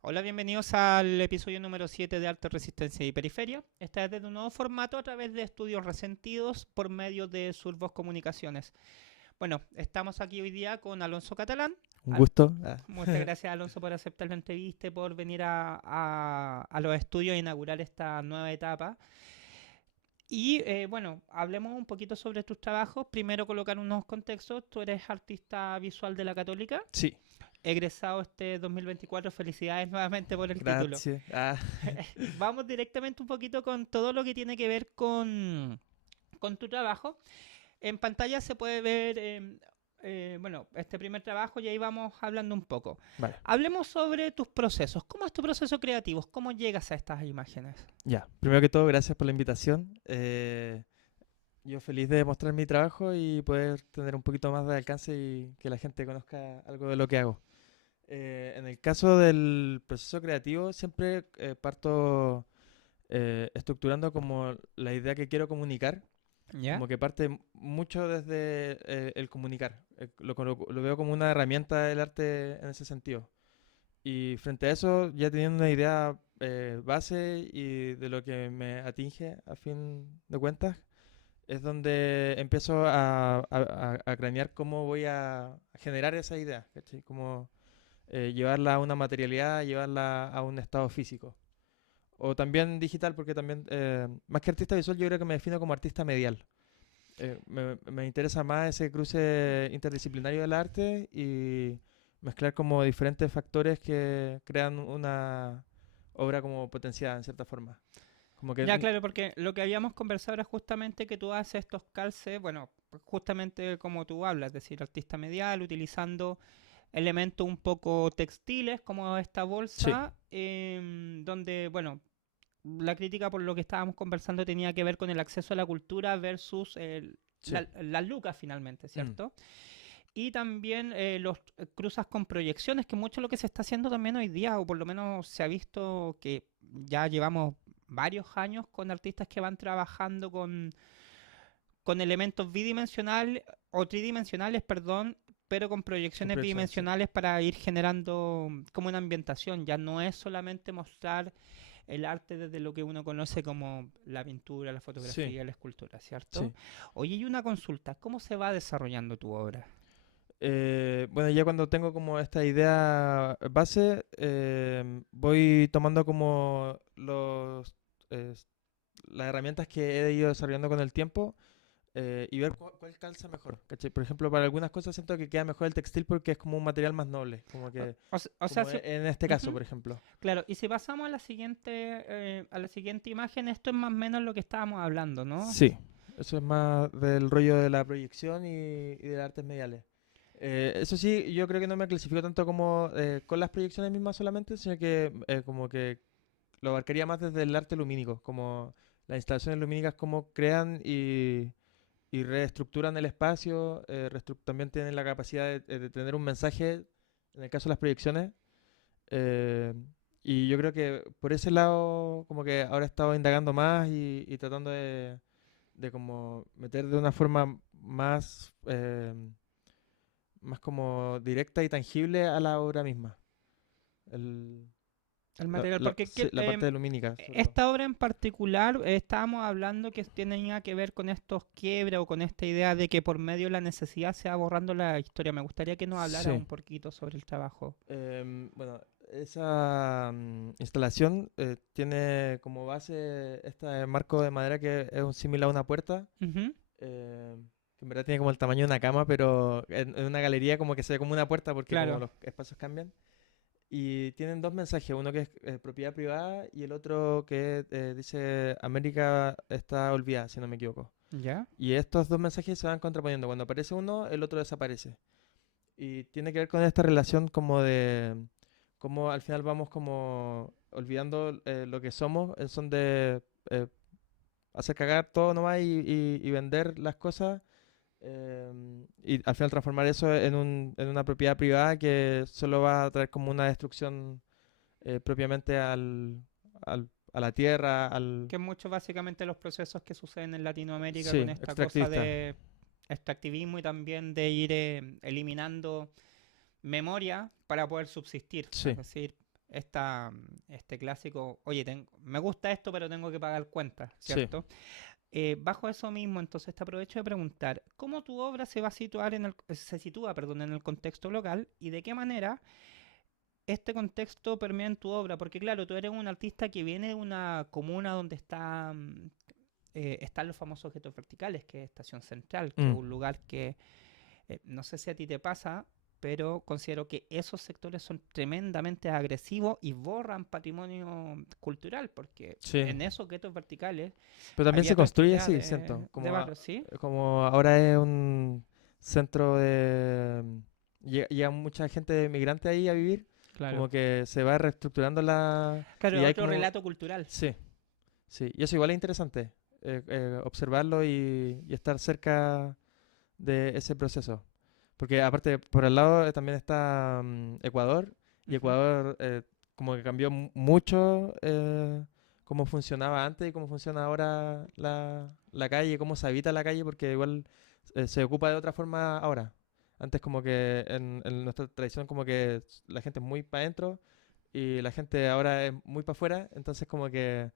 Hola, bienvenidos al episodio número 7 de Arte, Resistencia y Periferia. Esta es desde un nuevo formato a través de estudios resentidos por medio de Survos Comunicaciones. Bueno, estamos aquí hoy día con Alonso Catalán. Un gusto. Muchas gracias, Alonso, por aceptar la entrevista y por venir a los estudios a inaugurar esta nueva etapa. Y bueno, hablemos un poquito sobre tus trabajos. Primero colocar unos contextos. Tú eres artista visual de la Católica, Sí, egresado este 2024. Felicidades nuevamente por el título. gracias. Vamos directamente un poquito con todo lo que tiene que ver con tu trabajo. En pantalla se puede ver, bueno, este primer trabajo y ahí vamos hablando un poco. Vale, Hablemos sobre tus procesos. ¿Cómo es tu proceso creativo? ¿Cómo llegas a estas imágenes? ya. Primero que todo, gracias por la invitación. Yo feliz de mostrar mi trabajo y poder tener un poquito más de alcance y que la gente conozca algo de lo que hago. En el caso del proceso creativo, siempre parto estructurando como la idea que quiero comunicar, ¿Ya? como que parte mucho desde el comunicar. Lo veo como una herramienta del arte en ese sentido. Y frente a eso, ya teniendo una idea base y de lo que me atinge a fin de cuentas, es donde empiezo a cranear cómo voy a generar esa idea, ¿cachai? Cómo llevarla a una materialidad, llevarla a un estado físico. O también digital, porque también, más que artista visual, yo creo que me defino como artista medial. Me interesa más ese cruce interdisciplinario del arte y mezclar como diferentes factores que crean una obra como potenciada en cierta forma. Como que, Ya, claro, porque lo que habíamos conversado era justamente que tú haces estos calces, bueno, justamente como tú hablas, es decir, artista medial, utilizando elementos un poco textiles como esta sí, bolsa, donde, bueno, la crítica por lo que estábamos conversando tenía que ver con el acceso a la cultura versus sí, las lucas finalmente, mm, ¿cierto? Y también los cruzas con proyecciones, que mucho lo que se está haciendo también hoy día, o por lo menos se ha visto que ya llevamos varios años con artistas que van trabajando con elementos bidimensionales o tridimensionales, perdón, pero con con proyecciones proyecciones, sí. bidimensionales para ir generando como una ambientación. Ya no es solamente mostrar el arte desde lo que uno conoce como la pintura, la Sí, fotografía, la escultura, ¿cierto? sí. Oye, y una consulta, ¿cómo se va desarrollando tu obra? Bueno, ya cuando tengo como esta idea base, voy tomando como eh, las herramientas que he ido desarrollando con el tiempo y ver cuál calza mejor. ¿Cachai? Por ejemplo, para algunas cosas siento que queda mejor el textil porque es como un material más noble, O sea, como en este caso, ujú, por ejemplo. claro, y si pasamos a la siguiente imagen, esto es más o menos lo que estábamos hablando, ¿no? Sí, eso es más del rollo de la proyección y de las artes mediales. Eso sí, yo creo que no me clasifico tanto como con las proyecciones mismas solamente, sino que como que lo abarcaría más desde el arte lumínico, como las instalaciones lumínicas, cómo crean y reestructuran el espacio, también tienen la capacidad de tener un mensaje, en el caso de las proyecciones. eh, y yo creo que por ese lado, como que ahora he estado indagando más y tratando de como meter de una forma más como directa y tangible a la obra misma. El, El material, porque sí, la parte lumínica, sobre todo. esta obra en particular, estábamos hablando que tenía que ver con estos quiebres o con esta idea de que por medio de la necesidad se va borrando la historia. Me gustaría que nos hablara Sí. un poquito sobre el trabajo. Bueno, esa instalación tiene como base este marco de madera que es un símil a una puerta, Ujú. que en verdad tiene como el tamaño de una cama, pero en una galería como que se ve como una puerta porque como Claro, los espacios cambian. Y tienen dos mensajes, uno que es propiedad privada y el otro que dice América está olvidada, si no me equivoco. ¿ya? Y estos dos mensajes se van contraponiendo. Cuando aparece uno, el otro desaparece. Y tiene que ver con esta relación como de cómo al final vamos como olvidando lo que somos en son de eh, hacer cagar todo nomás y vender las cosas y al final transformar eso en una propiedad privada que solo va a traer como una destrucción propiamente a la tierra, Que es mucho básicamente los procesos que suceden en Latinoamérica con sí, esta cosa extractivista. de extractivismo y también de ir eliminando memoria para poder subsistir. Es Sí, decir, este clásico, oye, me gusta esto, pero tengo que pagar cuentas, Sí. ¿cierto? Bajo eso mismo, entonces te aprovecho de preguntar, ¿cómo tu obra se va a situar se sitúa, perdón, en el contexto local y de qué manera este contexto permea en tu obra? Porque claro, tú eres un artista que viene de una comuna donde están los famosos objetos verticales, que es Estación Central, que es Mm, un lugar que no sé si a ti te pasa, pero considero que esos sectores son tremendamente agresivos y borran patrimonio cultural, porque sí. en esos guetos verticales Pero también había se toda esta construye idea así, siento. de barrio, ¿sí? Como ahora es un centro de... llega mucha gente migrante ahí a vivir, Claro. como que se va reestructurando la... Claro, Y hay otro como... relato cultural. Sí, sí. Y eso igual es interesante, observarlo y estar cerca de ese proceso. Porque aparte, por el lado también está Ecuador, y Ujú. Ecuador como que cambió mucho cómo funcionaba antes y cómo funciona ahora la calle, cómo se habita la calle, porque igual se ocupa de otra forma ahora. Antes como que en nuestra tradición como que la gente es muy para adentro y la gente ahora es muy para afuera, entonces como que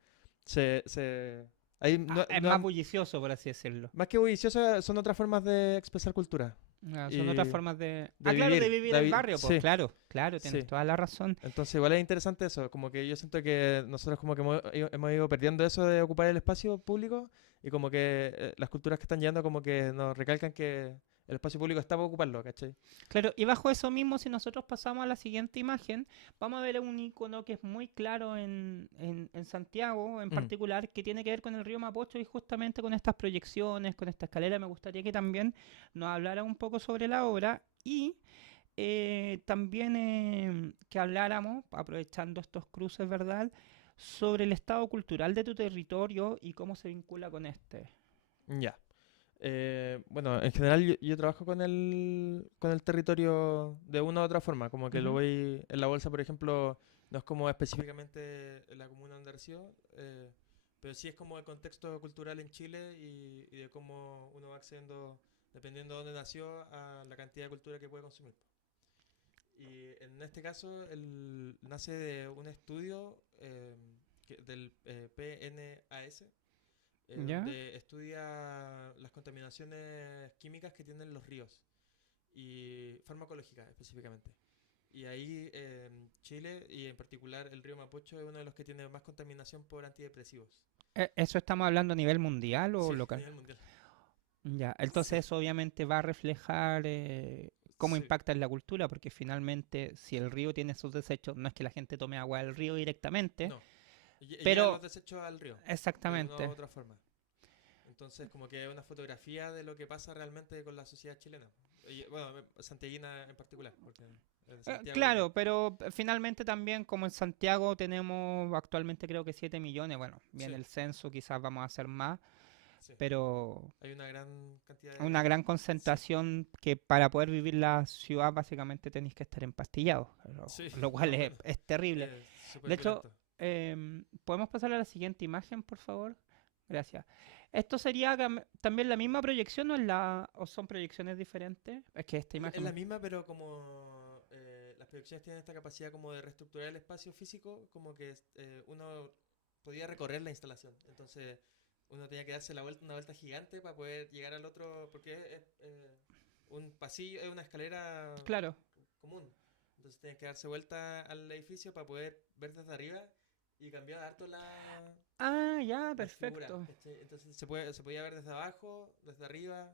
ahí Es más bullicioso, por así decirlo. más que bullicioso son otras formas de expresar cultura Son otras y formas de... de Claro, de vivir. vivir el barrio, pues Sí, claro, claro, tienes sí. toda la razón. Entonces igual es interesante eso, como que yo siento que nosotros como que hemos ido perdiendo eso de ocupar el espacio público y como que las culturas que están llegando como que nos recalcan que el espacio público está para ocuparlo, ¿cachai? Claro, y bajo eso mismo, si nosotros pasamos a la siguiente imagen, vamos a ver un icono que es muy claro en Santiago, en Mm, particular, que tiene que ver con el río Mapocho y justamente con estas proyecciones, con esta escalera. Me gustaría que también nos hablara un poco sobre la obra y también que habláramos, aprovechando estos cruces, ¿verdad?, sobre el estado cultural de tu territorio y cómo se vincula con este. ya. Bueno, en general yo trabajo con el territorio de una u otra forma, como que lo Ujú. voy en la bolsa, por ejemplo, no es como específicamente en la comuna donde resido, pero sí es como el contexto cultural en Chile y de cómo uno va accediendo, dependiendo de dónde nació, a la cantidad de cultura que puede consumir. Y en este caso, nace de un estudio del PNAS, ¿Ya? donde estudia las contaminaciones químicas que tienen los ríos y farmacológicas específicamente. Y ahí Chile y en particular el río Mapocho es uno de los que tiene más contaminación por antidepresivos. ¿Eso estamos hablando a nivel mundial o Sí, a local? nivel mundial. Ya, Sí, entonces eso obviamente va a reflejar cómo sí. impacta en la cultura, porque finalmente si el río tiene sus desechos, no es que la gente tome agua del río directamente, No. Llegan los pero desechos al río, de una u exactamente. otra forma. Entonces, como que es una fotografía de lo que pasa realmente con la sociedad chilena. Y, bueno, santiaguina en particular, porque es de Santiago y... Claro, pero finalmente también como en Santiago tenemos actualmente creo que 7 millones, bueno, bien Sí, el censo quizás vamos a hacer más, sí. pero Hay una gran cantidad una de... gran Sí, concentración que para poder vivir la ciudad básicamente tenéis que estar empastillados, sí, lo cual más o es, menos. es terrible. Es súper De hecho, violento. ¿podemos pasar a la siguiente imagen, por favor? Gracias. ¿Esto sería también la misma proyección o son proyecciones diferentes? Es que esta Es imagen... la misma, pero como las proyecciones tienen esta capacidad como de reestructurar el espacio físico, como que uno podía recorrer la instalación. Entonces uno tenía que darse una vuelta gigante para poder llegar al otro, porque es un pasillo, es una escalera Claro. común. Entonces tenía que darse vuelta al edificio para poder ver desde arriba y cambiar harto Ah, ya, la figura. perfecto. ¿Cachai? Entonces se podía ver desde abajo, desde arriba,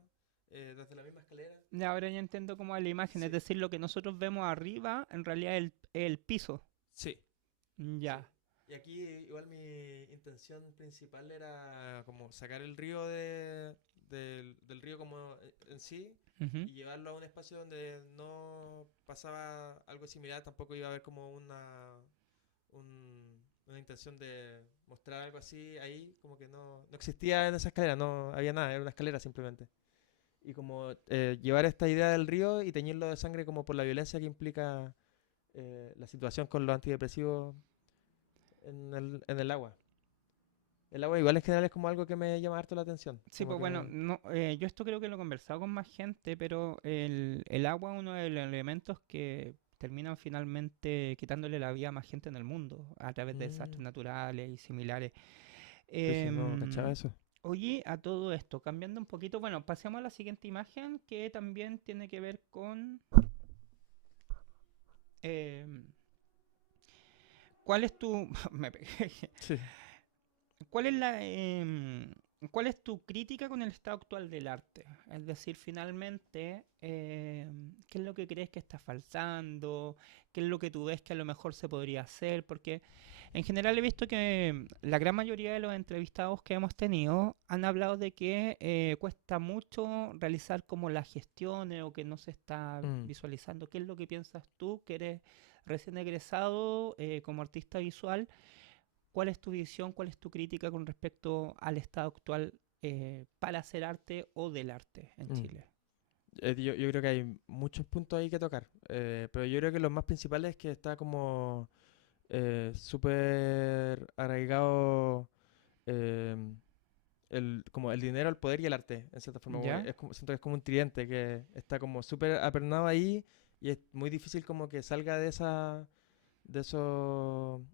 desde la misma escalera. Y ahora ya entiendo cómo es la imagen, es Sí, decir, lo que nosotros vemos arriba en realidad es el piso. sí, sí. Ya. Y aquí igual mi intención principal era como sacar el río del río como en sí Ujú. y llevarlo a un espacio donde no pasaba algo similar, tampoco iba a haber como una intención de mostrar algo así ahí, como que no existía en esa escalera, no había nada, era una escalera simplemente. Y como llevar esta idea del río y teñirlo de sangre como por la violencia que implica la situación con los antidepresivos en el agua. El agua igual en general es como algo que me llama harto la atención. Sí, Como pues que bueno, me... no, yo esto creo que lo he conversado con más gente, pero el agua es uno de los elementos que terminan finalmente quitándole la vida a más gente en el mundo a través de desastres Mm, naturales y similares. dije, no, ¿cachaba Em, eso? Oye, a todo esto, cambiando un poquito, bueno, pasemos a la siguiente imagen que también tiene que ver con em, ¿cuál es tu me pegué. Sí. ¿Cuál es cuál es tu crítica con el estado actual del arte? Es decir, finalmente, ¿qué es lo que crees que está faltando? ¿Qué es lo que tú ves que a lo mejor se podría hacer? Porque en general he visto que la gran mayoría de los entrevistados que hemos tenido han hablado de que cuesta mucho realizar como las gestiones o que no se está Mm, visualizando. ¿Qué es lo que piensas tú, que eres recién egresado como artista visual? ¿Cuál es tu visión, cuál es tu crítica con respecto al estado actual para hacer arte o del arte en mm. Chile? Yo creo que hay muchos puntos ahí que tocar, pero yo creo que los más principales es que está como súper arraigado eh, como el dinero, el poder y el arte, en cierta forma. Como que ¿Ya? siento que es como un tridente que está como súper apernado ahí y es muy difícil como que salga de esos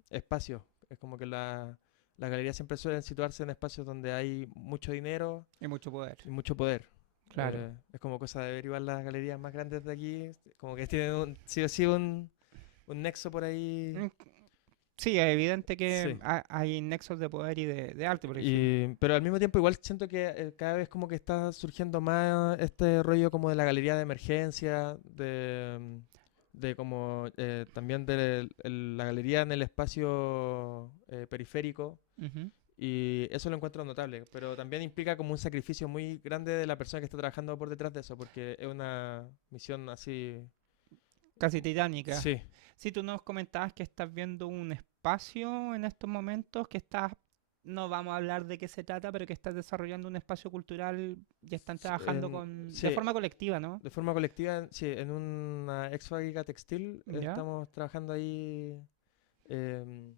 espacios. Es como que las galerías siempre suelen situarse en espacios donde hay mucho dinero Hay mucho poder, y mucho poder. claro. Es como cosa de ver igual las galerías más grandes de aquí, como que tienen sí o sí un nexo por ahí. Mm, sí, es evidente que Sí. hay nexos de poder y de arte, por ejemplo. Pero al mismo tiempo igual siento que cada vez como que está surgiendo más este rollo como de la galería de emergencia, de como también de la galería en el espacio periférico. Ujú. Y eso lo encuentro notable, pero también implica como un sacrificio muy grande de la persona que está trabajando por detrás de eso, porque es una misión así. Casi titánica. Sí, Si tú nos comentabas que estás viendo un espacio en estos momentos, que estás, no vamos a hablar de qué se trata, pero que estás desarrollando un espacio cultural y están trabajando de sí, forma colectiva, ¿no? de forma colectiva, sí, en una ex fábrica textil ¿Ya? estamos trabajando ahí em,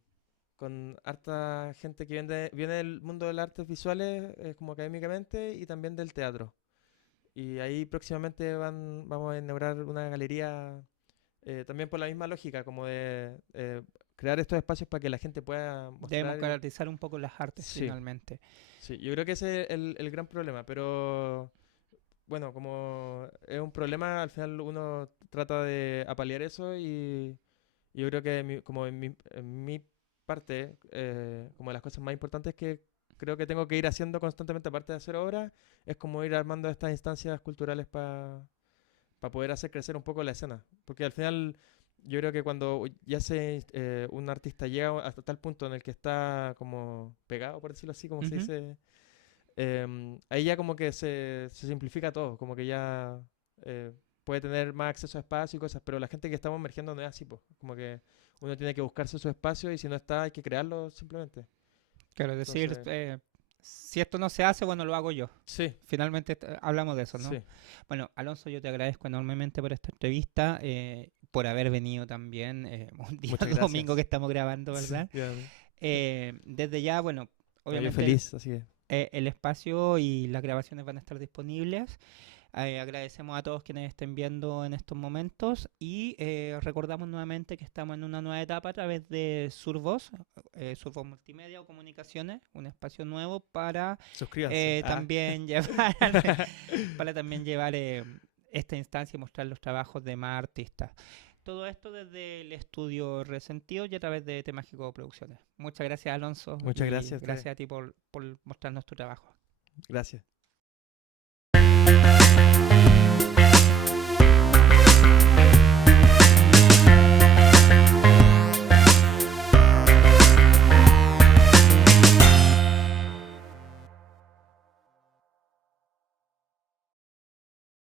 con harta gente que viene del mundo de las artes visuales, como académicamente, y también del teatro. Y ahí próximamente vamos a inaugurar una galería también por la misma lógica, como de crear estos espacios para que la gente pueda mostrar. Democratizar un poco las artes Sí, finalmente. sí, yo creo que ese es el gran problema, pero bueno, como es un problema, al final uno trata de apalear eso y yo creo que como en mi parte, como de las cosas más importantes que creo que tengo que ir haciendo constantemente, aparte de hacer obras, es como ir armando estas instancias culturales para poder hacer crecer un poco la escena. Porque al final yo creo que cuando ya un artista llega hasta tal punto en el que está como pegado, por decirlo así, como se Ujú. dice, ahí ya como que se simplifica todo, como que ya eh, puede tener más acceso a espacio y cosas, pero la gente que estamos emergiendo no es así, pues, como que uno tiene que buscarse su espacio y si no está hay que crearlo simplemente. Quiero decir, Entonces, si esto no se hace, bueno, lo hago yo. sí, Finalmente hablamos de eso, ¿no? sí, Bueno, Alonso, yo te agradezco enormemente por esta entrevista, por haber venido también un día muchas domingo que gracias. estamos grabando, Sí, ¿verdad? ya, Desde ya, bueno, no, yo obviamente feliz, así que el espacio y las grabaciones van a estar disponibles. Agradecemos a todos quienes estén viendo en estos momentos y recordamos nuevamente que estamos en una nueva etapa a través de Survoz, Survoz Multimedia o Comunicaciones, un espacio nuevo para suscríbanse. Ah. también llevar, para también llevar esta instancia y mostrar los trabajos de más artistas. Todo esto desde el estudio Resentido y a través de T Mágico Producciones. Muchas gracias, Alonso, Muchas y gracias a ustedes. gracias a ti por mostrarnos tu trabajo. Gracias.